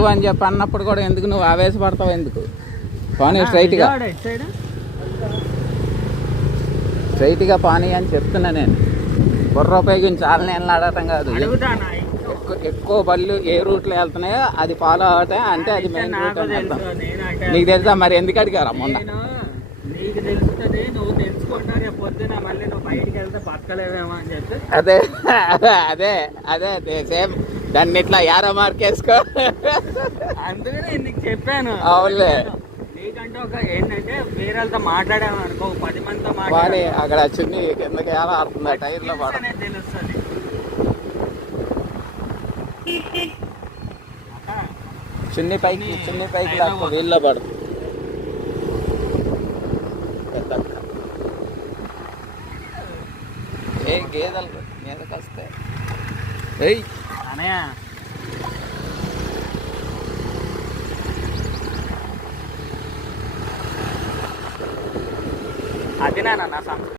నడువు అని చెప్పి అన్నప్పుడు కూడా ఎందుకు నువ్వు ఆవేశపడతావు? ఎందుకు పానీ స్ట్రైట్గా పానీ అని చెప్తున్నా నేను. బుర్ర ఉపయోగించి వాళ్ళని ఆడటం కాదు. ఎక్కువ బళ్ళు ఏ రూట్లో వెళ్తున్నాయో అది ఫాలో అవుతాయి అంటే అది మెయిన్ రూట్ అని అర్థం. నీకు తెలుసా మరి? ఎందుకు అడిగారా మొన్న? అదే అదే అదే అదే సేమ్. దాన్ని ఇట్లా యారో మార్క్ వేసుకో. అందుకనే నీకు చెప్పాను. అవునులే. నీకంటే ఒక ఏంటంటే వేరేతో మాట్లాడాము అనుకో, 10 మందితో మాట్లాడి అక్కడ చున్నీ కిందకి ఎలా ఆడుతుంది టైర్లో పడుతుంది తెలుస్తుంది. చున్నీ పైకి లేకపోతే వీళ్ళలో పడుతుంది. ఏ గేదెలు మీదకి వస్తాయి. అనయా అది నా సంస్కృతి.